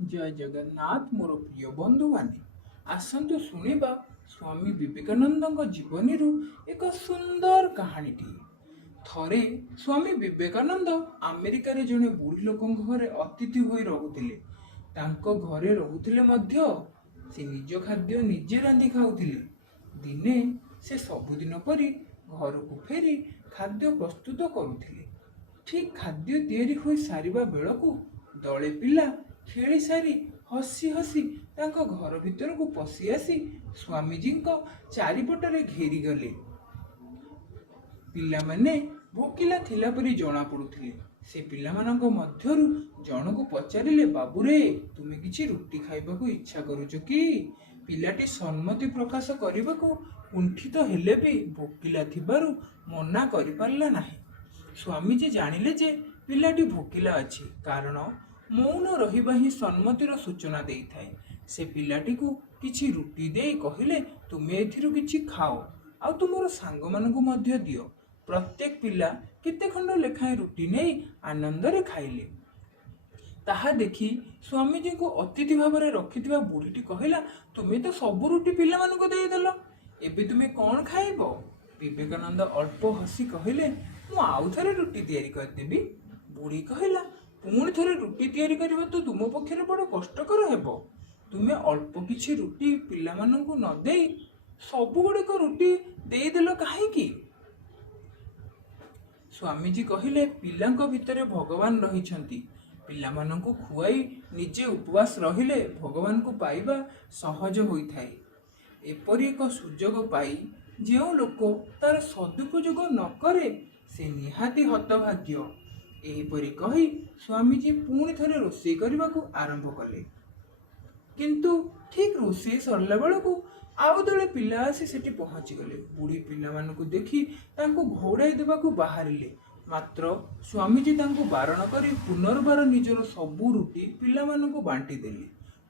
जय जगन्नाथ मोर प्रिय बंधु माने आसतु शुणा स्वामी विवेकानंद जीवनी एक सुंदर कहानीटी। थरे स्वामी विवेकानंद अमेरिका रे जड़े बुढ़ी लोक घरे अतिथि हो रुले। घरे रुले से निज खाद्य निजे रांधि खाऊले। दिने से सबुदिन परी घर को फेरी खाद्य प्रस्तुत करुले। ठीक खाद्य तैयारी हो सारिबा बेलकु दले पिला खेली सारी हसी हसी तांको घर भितर को पशि आसी स्वामीजी चारिपटरे घेरी गले। पिला माने भोकिला थिला परी जना पड़ुथिले। से पिला मानक मध्यरु जनकु पचारिले, बाबूरे तुमे किछि रुटी खाइबाकू इच्छा करूछ कि? पिलाटी सम्मति प्रकाश करबाकू कुंठित हेले भी भोकिला थिबारु मना करि पारला नाही। स्वामीजी जानिले जे पिलाटी भोकिला अछि, कारण मौन रहिबा ही सम्मतिर सूचना देइथाय। से पिलाटी को किछि रुटी देई कहिले, तुमे एथिरु किछि खाओ आ तुमर सांग मानकु मध्य दियो। प्रत्येक पिला केते खंड लेखाएं रुटी नहीं आनंद रे खाइले। ताहा देखी स्वामीजी को अतिथि भाव में रखिथिबा बुढ़ीटी कहिला, तुमे तो सब रुटी पिला मानकु देई देलो, एबे तुमे कोन खाइबो? विवेकानंद अल्प हसी कहिले, मु आउ थरे रुटी तैयारी कर देबी। बुढ़ी कहिला, पुणी थरे रुटी तैयारी करबा तो तुम पक्षरे बड़ कष्टकर हेबो। तुमे अल्प किछि रुटी पिला मानकु न देई सब गुड़िक रुटी देई देलो काहेकि? स्वामीजी कहिले, पिलांको भितरे भगवान रहिछंती। पिलामानंकु खुआई निजे उपवास रहिले भगवान को पाइबा सहज होइथाय। एपरि एक सुजोग पाई जो लोक तार सदुपयोग न करे से निहाती हतभाग्य। एहिपरि कही स्वामीजी पुणी थरे रोषेई करबाकू आरंभ कले। किंतु ठीक रोषेई सरला बेलकू आउ दले पिला आसी सेठी पहुंची गले। बुढ़ी पिला मानकू देखी तांको घोड़ाई देबाकू बाहरिले, मात्र स्वामीजी तांको बारण करी पुनर्बार निजर सबू रुटी पिला मानकू बांटी देले।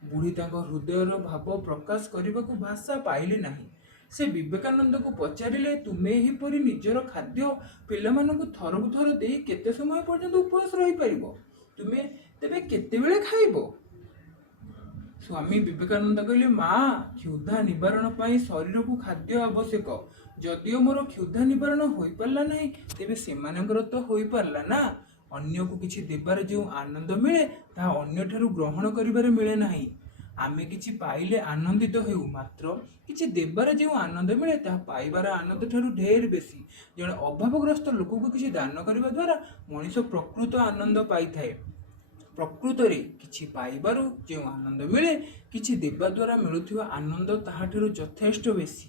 बुढ़ी तांको हृदयर भाव प्रकाश करबाकू भाषा पाइले नाही। से विवेकानंद को पचारिले, तुमे एहिपरि निजर खाद्य पिला मानकू थरकू थर देई केते समय पर्यंत उपवास रही परिबो? तुमे तेबे केतेबेले खाइबो? स्वामी विवेकानंद कहले, माँ, क्षुधा निवारण पाई शरीर को खाद्य आवश्यक। जदिओ मोर क्षुधा निवारण हो पारला नहीं, तेबे सेमानकर तो हो पारला ना। अन्य को किछि देबार जो आनंद मिले ता अन्य ठारू ग्रहण करिबारे मिले नाही। आमे किछि पाइले आनंदित हेउ, मात्र किछि देबार जो आनंद मिले ता पाइबार आनंद ठारू ढेर बेसी। जणे अभावग्रस्त लोक को किछि दान करिबा द्वारा मनीष प्रकृत आनंद पाइथाय। प्रकृत रे किछि पाइबारु जो आनंद मिले, किछि देबा द्वारा मिलुथिबा आनंद ताहाठारु यथेष्ट बेसी।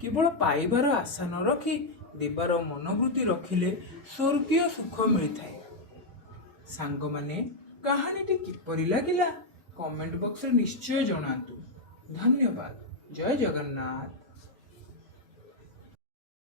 केवल पाइबार आशा न रखी देबार मनोवृत्ति रखिले स्वर्गीय सुख मिलिथाय। सांग माने कहानीटी किपरि लागिला कमेंट बॉक्स रे निश्चय जणातु। धन्यवाद। जय जगन्नाथ।